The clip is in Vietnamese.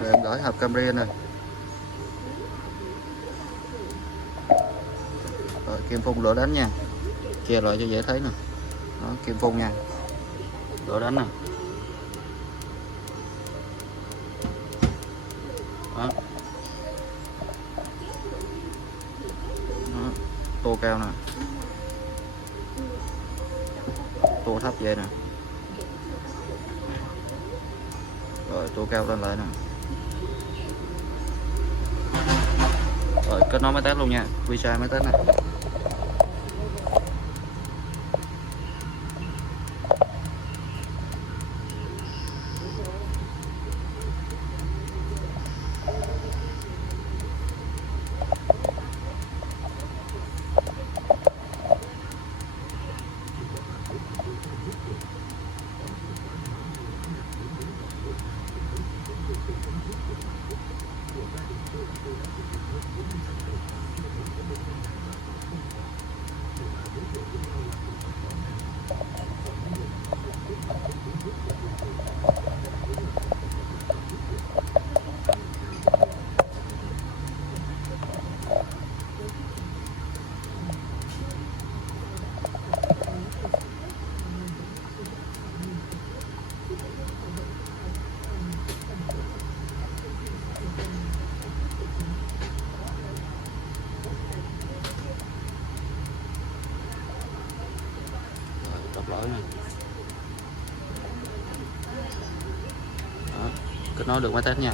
Rồi em gửi hộp Camry này. Rồi kim phun lửa đánh nha, chia lại cho dễ thấy nè. Đó, kim phun nha, lửa đánh nè. Đó. Đó. Tô cao nè, tô thấp vậy nè. Rồi tô cao lên lại nè. Rồi kết nối máy test luôn nha, visa máy test này. Đọc lỗi này. Đó, kết nối được máy test nha.